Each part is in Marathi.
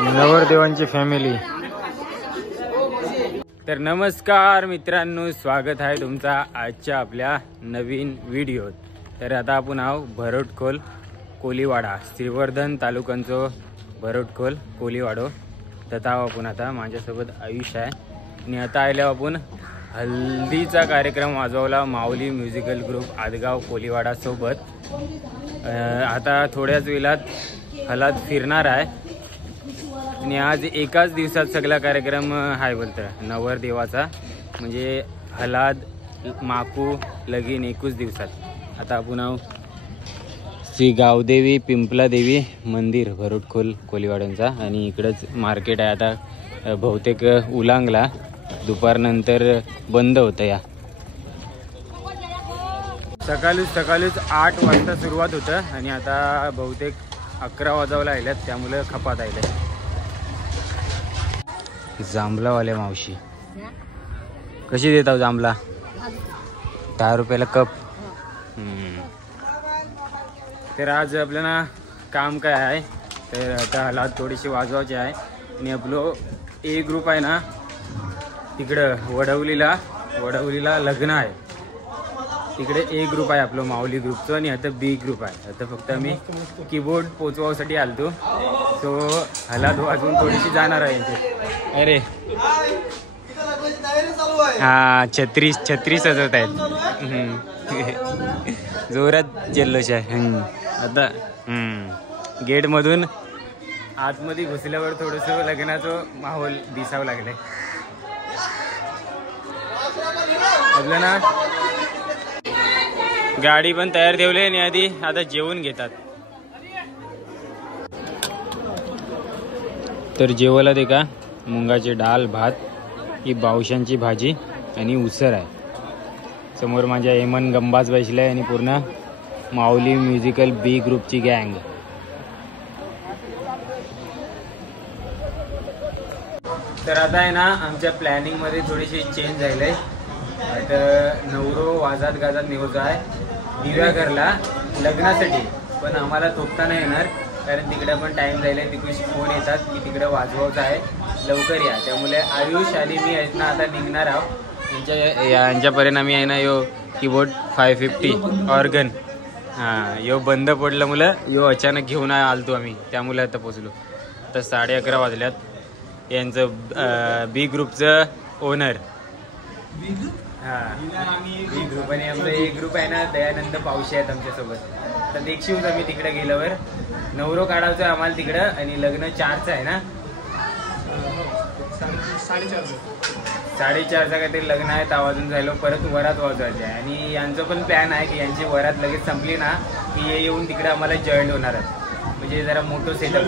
नवरदेवांची फॅमिली। तर नमस्कार मित्रांनो, स्वागत आहे तुमचा आजच्या आपल्या नवीन व्हिडिओत। तर आता आपण आहो भरोटखोल कोलीवाडा, श्रीवर्धन तालुक्यांचो भरोटखोल कोलीवाडो तथा आपण आता माझ्यासोबत आयुष आहे आणि आता आल्या आपण हल्दीचा कार्यक्रम वाजवला माऊली म्युझिकल ग्रुप आदगाव कोलीवाडा सोबत। आता थोड्याच वेळात हलाद फिरणार आहे आणि आज एकाच दिवसात सगळा कार्यक्रम आहे बोलतं नवरदेवाचा, म्हणजे हलाद माकू लगीन एकच दिवसात। आता आपण आहो श्री गावदेवी पिंपला देवी मंदिर भरोटखोल कोलीवाड्यांचा आणि इकडंच मार्केट आहे। आता बहुतेक उलांगला दुपारनंतर बंद होतं या। सकाळीच 8 वाजता सुरुवात होतं आणि आता बहुतेक 11 वाजवला आल्यात, त्यामुळे खपात आले। जांभलावाले मावशी कशी देता जांभला? 10 रुपयाला कप। तर आज आपल्याला काम काय आहे, तर आता हलाद थोडीशी वाजवायची आहे आणि आपलं ए ग्रुप आहे ना तिकडं वडवलीला लग्न आहे, तिकडे ए ग्रुप आहे आपलं माऊली ग्रुपचं आणि आता बी ग्रुप आहे। आता फक्त आम्ही कीबोर्ड पोचवासाठी आलतो, तो हलाद वाजवून थोडीशी जाणार आहे यांचे। अरे हा, छत्री सजवत आहेत जोरात जल्लोष आहे। आता गेट मधून आतमध्ये घुसल्यावर थोडस लग्नाचं माहोल दिसावं लागलंय आपल्याला। गाडी पण तयार ठेवली आणि आधी आता जेवण घेतात। तर जेवायला दे का मुंगाची डाळ भात, ही बावशांची भाजी आणि उसळ आहे। समोर माझ्या हेमन गंबाज बसलाय आणि पूर्ण माऊली म्युझिकल बी ग्रुपची गँग। तर आता आहे ना आमच्या प्लॅनिंग मध्ये थोडीशी चेंज झालंय। आता नवरो वाजत गाजत निघतो आहे दिव्याघरला लग्नासाठी, पण आम्हाला थोपता नाही येणार कारण तिकडे पण टाइम जाईल, तिकडे फोन येतात की तिकडे वाजवायचं आहे, लवकर या। त्यामुळे आयुष आणि मी आहेत ना आता निघणार आहोत यांच्या परिणामी आहे ना यो कीबोर्ड 550 ऑर्गन यो बंद पडलं मुलं, यो अचानक घेऊन आलतो आम्ही, त्यामुळे आता पोचलो। तर 11:30 वाजल्यात। यांचं बी ग्रुपचं ओनर बी ग्रुप आणि आमचं ए ग्रुप आहे ना दयानंद पावशे आहेत आमच्यासोबत। तर देखशील आम्ही तिकडे गेल्यावर नवरो काढायचं आहे आम्हाला तिकडं, आणि लग्न 4चं आहे ना, 4:30चा काहीतरी लग्न आहे, आवाजून झालो परत वरात वाजवायचे आहे। आणि यांचं पण प्लॅन आहे की यांची वरात लगेच संपली ना की हे येऊन तिकडे आम्हाला जॉईंट होणार आहे, म्हणजे जरा मोठं सेटअप।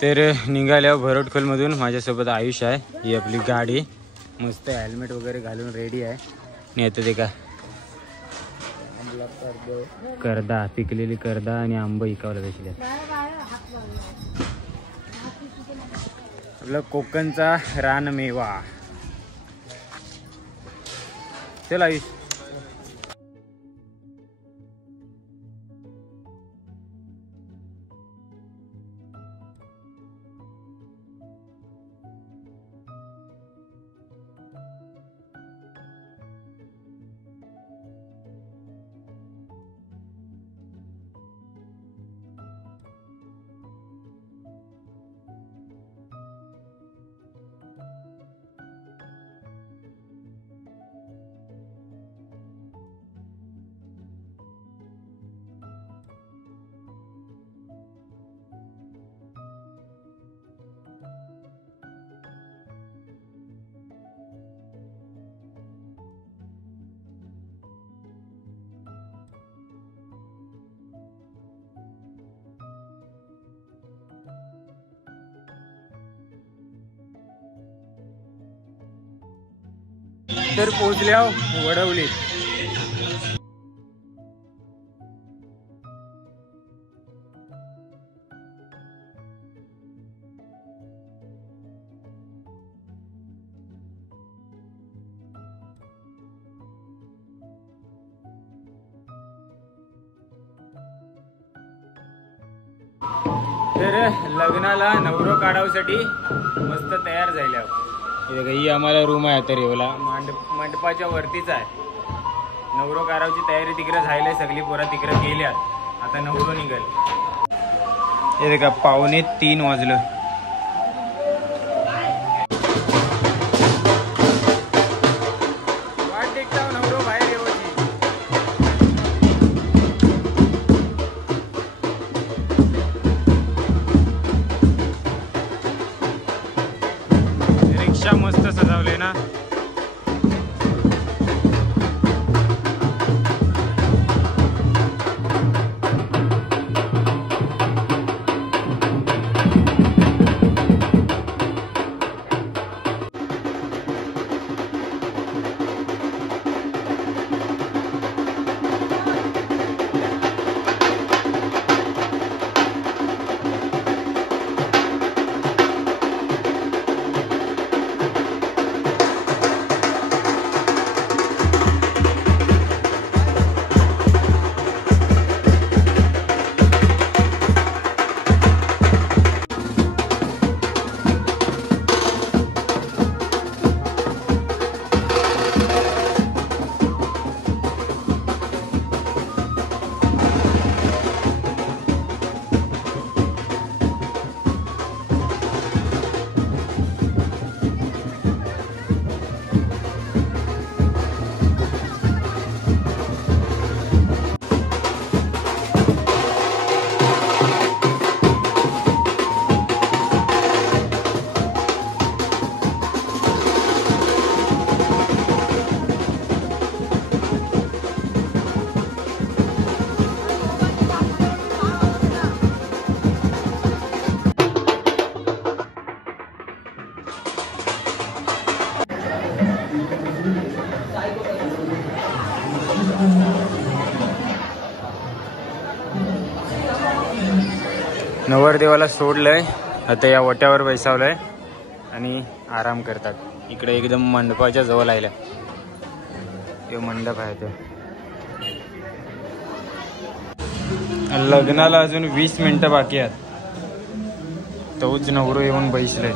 तर निघाल्यावर भरोटखोलमधून माझ्यासोबत आयुष आहे, ही आपली गाडी मस्त हेल्मेट वगैरे घालून रेडी आहे। आणि आता ते का करदा, पिकलेली करदा आणि आंब इकावला बसले। आपला कोकणचा रानमेवा। चल आयुष। तर पोचल्या वडवली। तर लग्नाला नवरो काढावसाठी मस्त तयार झाल्या. ही आम्हाला रूम आहे तर येवला मंडपाच्या वरतीच आहे. नवरो काढावची तयारी तिकडे झाली, सगळी पोरं तिकडे गेल्यात. आता नवरो निघेल. हे देखा 2:45 वाजलं. वाट देखता नवरो बाहेर येवची. रिक्षा मस्त सजावले ना. नवरदेवाला सोडलंय, आता या ओट्यावर बैसावलंय आणि आराम करतात. इकडे एकदम मंडपाच्या जवळ आल्या. हे मंडप आहे ते. लग्नाला अजून 20 मिनिटं बाकी आहेत. तोच नवरो येऊन बैसले.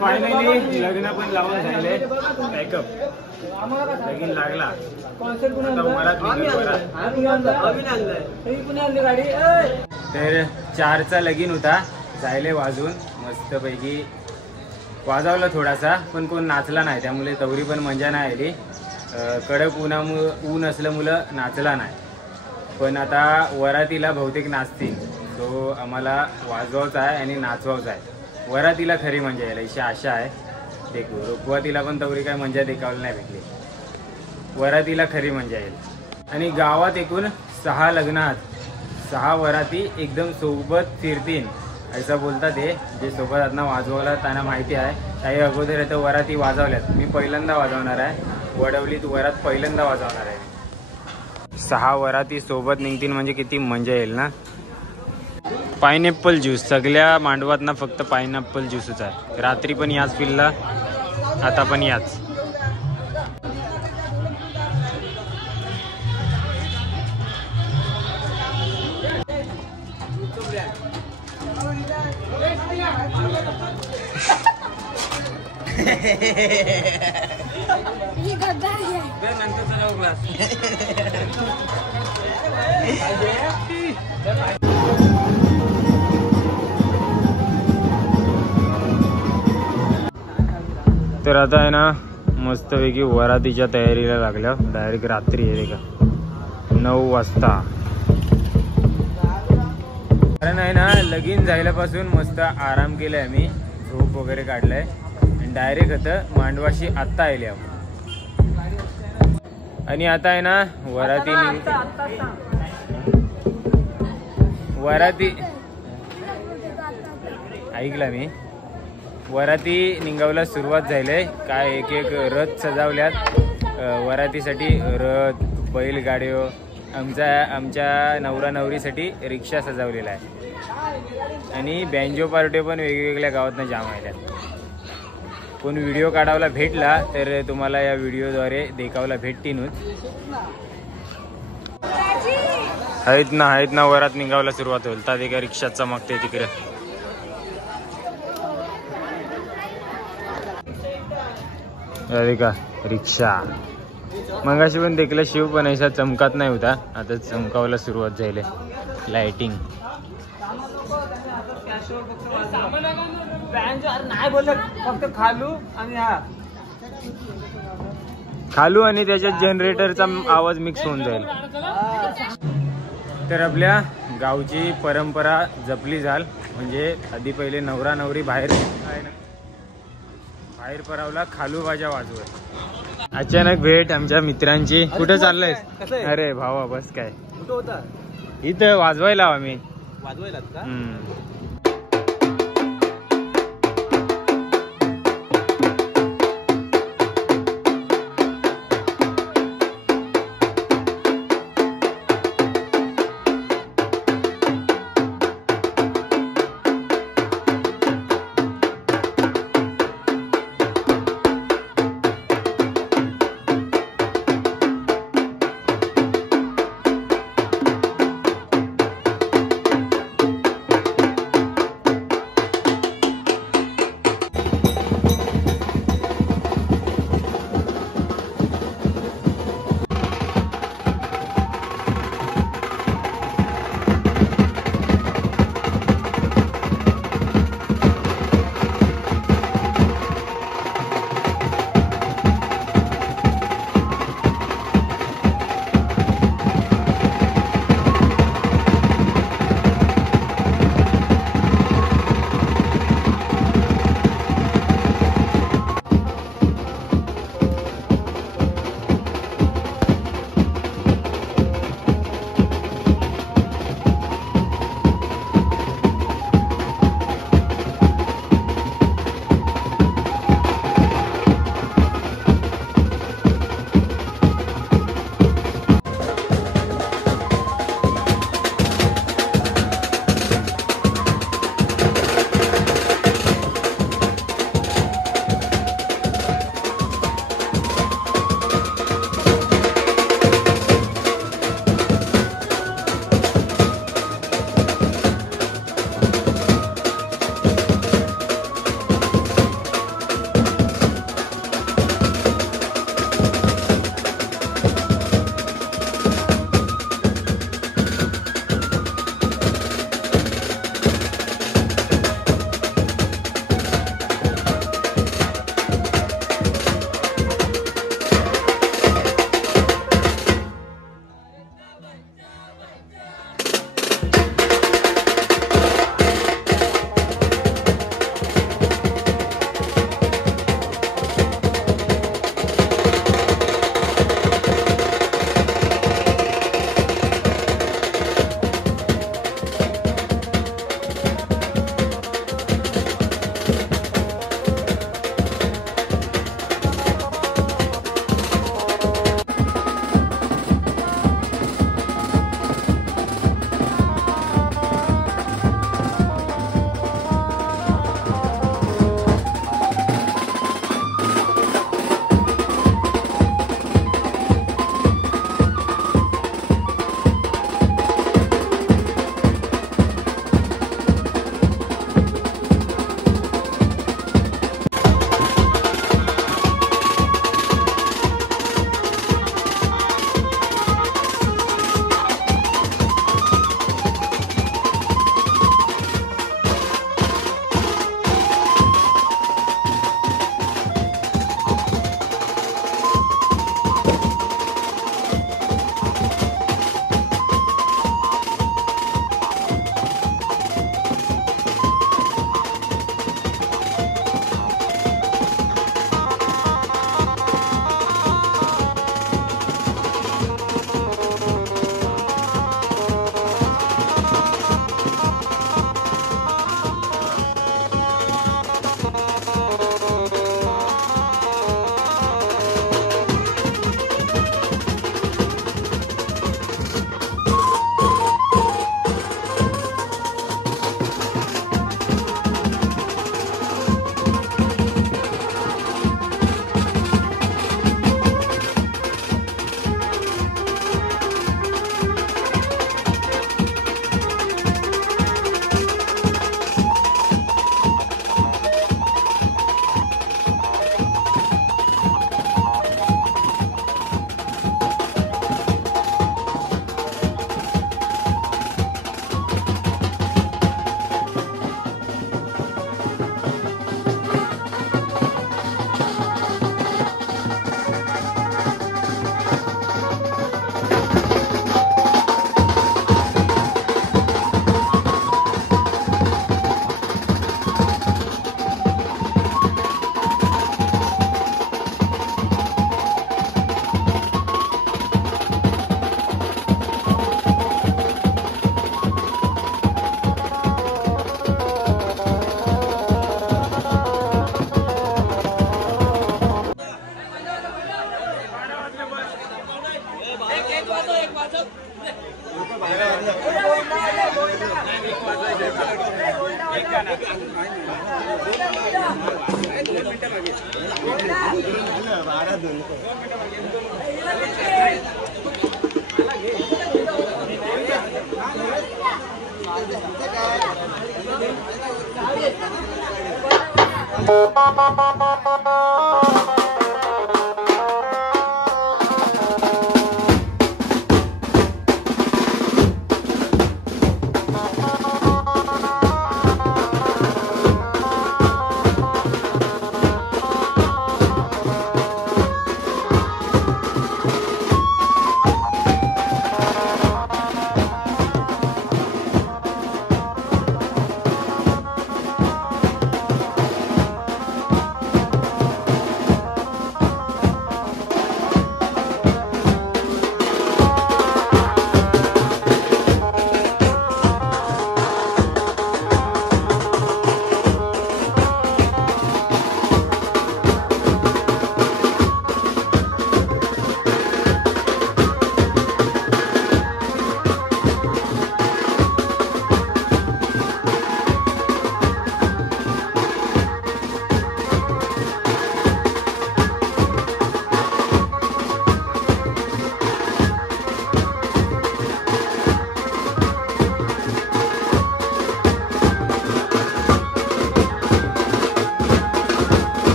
फायनली लग्न पण लावून झाले. पॅकअप लगीन लागला. तर 4चा लगीन होता. जायले वाजून मस्तपैकी वाजवलं थोडासा, पण कोण नाचला नाही. त्यामुळे तवरी पण मजा नाही आली. कडक ऊन असल्यामुळं नाचला नाही. पण आता वरातीला बहुतेक नाचतील. तो आम्हाला वाजवायचा आहे आणि नाचवायचा आहे. वरातीला खरी मजा यायला अशी आशा आहे. देखू रुखवातीला पण तवरी काय मजा देखावली नाही भेटली. वरातीला खरी मजा येईल. आणि गावात एकूण 6 लग्नात 6 वराती एकदम सोबत फिरतील असं बोलतात. ते जे सोबत आता वाजवला त्यांना माहिती आहे. काही अगोदर इथं वराती वाजवल्यात. मी पहिल्यांदा वाजवणार आहे. वडवलीत वरात पहिल्यांदा वाजवणार आहे. 6 वराती सोबत निघतील म्हणजे किती मजा येईल ना. पायनॅपल ज्यूस सगळ्या मांडवात ना फक्त पायनॅपल ज्यूसच आहे. रात्री पण याच पिल्ला, आता पण याच. तर आता आहे ना मस्तपैकी वरातीच्या तयारीला लागल्या. डायरेक्ट रात्री आहे का 9 वाजता. कारण आहे ना लगीन झाल्यापासून मस्त आराम केलाय. मी झोप वगैरे काढलाय आणि डायरेक्ट आता मांडवाशी आत्ता आले आपण. आणि आता आहे ना वराती ऐकला मी. वराती निघायला सुरुवात झाली. काय एक एक रथ सजावल्यात वरातीसाठी. रथ, बैलगाड्यो, आमच्या नवरा नवरीसाठी रिक्षा सजवलेला आहे. आणि बँजो पार्ट्या पण वेगवेगळ्या गावातनं जाम आल्यात. कोण व्हिडिओ काढायला भेटला तर तुम्हाला या व्हिडिओद्वारे देखावला भेटतीनच. आहेत ना वरात निघायला सुरुवात होईल. तर एका रिक्षा चमकते तिकडे. अरे का रिक्षा मगाशी पण देखील शिव पण ऐसा चमकात नाही होता. आता चमकावला सुरुवात झाली. लाइटिंग नाही बोलत फक्त खालू आणि त्याच्यात जनरेटरचा आवाज मिक्स होऊन जाईल. तर आपल्या गावची परंपरा जपली जाल. म्हणजे आधी पहिले नवरा नवरी बाहेर परावला खालू बाजा वाजवत. अचानक भेट आमच्या मित्रांची. कुठे चाललंय? अरे भावा बस काय इथं वाजवायला आम्ही वाजवायला.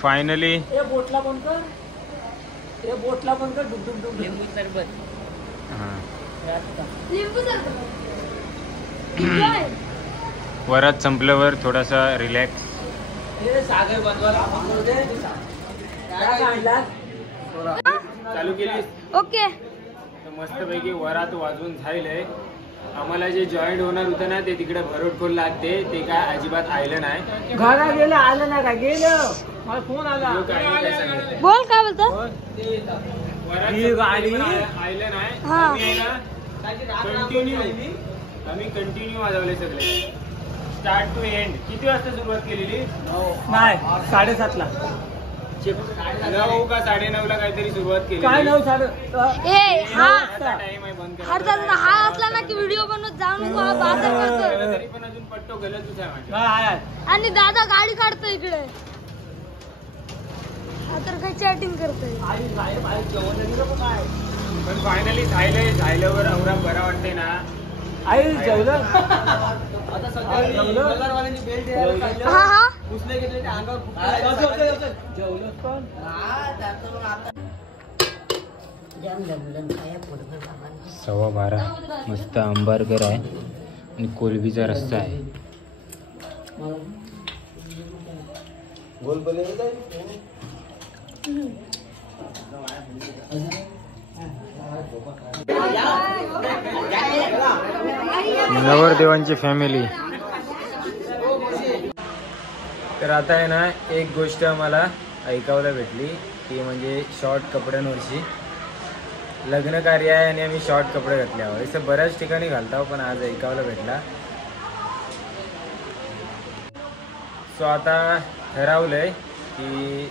फायनली बोटला बंद कर डुब लिंबू सरबत वरात संपल्यावर थोडासा रिलॅक्स. सागर बनवायला चालू केली. ओके. मस्तपैकी वरात वाजवून झालंय. आम्हाला जे जॉईंट होणार होतं ना ते तिकडे भरोटखोल लागते, ते काय अजिबात आलं नाही. घरा गेलं आलं नाही का गेलं. मला फोन आला. बोल काय बोलतो. गाडी आलं नाही. आम्ही कंटिन्यू वाजवले सगळे स्टार्ट टू एंड. किती वाजता सुरुवात केलेली? नाही 7:30ला. 9 का 9:30ला काहीतरी सुरुवात केली. काय 9 हा असला ना की व्हिडिओ बनवत जाऊ नको. हा बाजार करतो तरी पण अजून पट्टो गलतच आहे. आणि दादा गाडी काढतो इकडे. हा तर काही चॅटिंग करतोय. पण फायनली झाल्यावर अवरा बरा वाटते ना. आई जेवलं. हा हा सव्वा 12 मस्त अंबारकर आहे आणि कोलबीचा रस्ता आहे. नवरदेवांची फॅमिली. तर आता आहे ना एक गोष्ट आम्हाला ऐकायला भेटली ती म्हणजे शॉर्ट कपड्यांवरची. लग्न कार्य आहे आणि आम्ही शॉर्ट कपडे घातले आहोत. असं बऱ्याच ठिकाणी घालतो पण आज ऐकायला भेटला. सो आता ठरवलंय की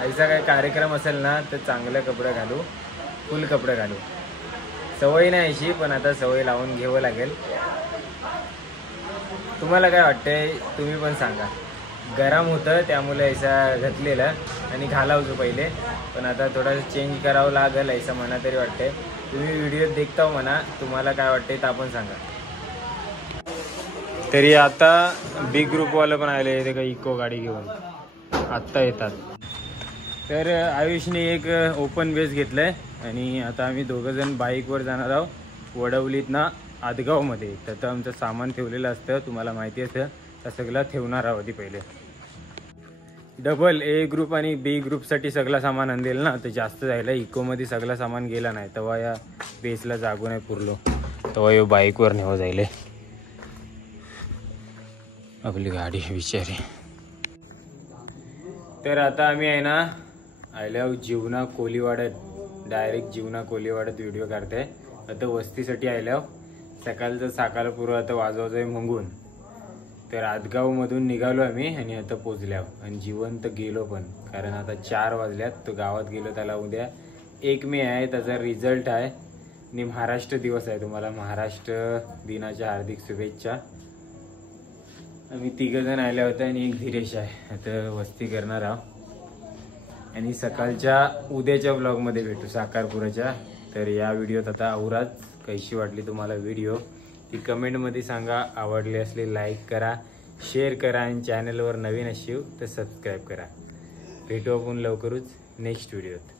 ऐसा काही कार्यक्रम असेल ना तर चांगले कपडे घालू, फुल कपडे घालू. सवय नाही अशी पण आता सवय लावून घ्यावं लागेल. तुम्हाला काय वाटतंय तुम्ही पण सांगा. गरम होतं त्यामुळे ऐसा घातलेलं आणि घालावतो पहिले, पण आता थोडंसं चेंज करावं लागेल ऐसा म्हणा तरी वाटतंय. तुम्ही व्हिडिओ देखता म्हणा तुम्हाला काय वाटतंय तर आपण सांगा. तरी आता बिग ग्रुपवालं पण आले येते का इको गाडी घेऊन आत्ता येतात. तर आयुषने एक ओपन बेस घेतलंय आणि आता आम्ही दोघंजण बाईकवर जाणार आहोत वडवलीत ना आदगावमध्ये. तर आमचं सामान ठेवलेलं असतं तुम्हाला माहिती असतं. तर सगळं ठेवणार आहोत ती पहिले. डबल ए ग्रुप आणि बी ग्रुपसाठी सगळं सामान आणलेलं ना तर जास्त जायला. इकोमध्ये सगळं सामान गेला नाही तेव्हा या बेसला जागू नाही पुरलो. तेव्हा यो बाईकवर नेवा जाईल आपली गाडी विचारी. तर आता आम्ही आहे ना आल्यावर जीवना कोलीवाड्यात डायरेक्ट जीवना कोलीवाड्यात व्हिडिओ काढते. आता वस्तीसाठी आल्यावर सकाळचं साकाळपूर आता वाजवायचं आहे मंगून. तर आदगावमधून निघालो आम्ही आणि आता पोचल्यावर आणि जिवंत गेलो पण, कारण आता 4 वाजल्यात. तो गावात गेलो, त्याला उद्या 1 मे आहे, त्याचा रिझल्ट आहे आणि महाराष्ट्र दिवस आहे. तुम्हाला महाराष्ट्र दिनाच्या हार्दिक शुभेच्छा. आम्ही 3 जण आले होते आणि एक धीरेश आहे. आता वस्ती करणार आहोत आणि सकाळच्या उद्याच्या ब्लॉगमध्ये भेटू साकारपुराच्या. तर या व्हिडिओत आता आवराच कशी वाटली तुम्हाला व्हिडिओ ती कमेंटमध्ये सांगा. आवडली असली लाईक करा, शेअर करा आणि चॅनलवर नवीन असाल तर सबस्क्राईब करा. भेटू आपण लवकरच नेक्स्ट व्हिडिओत.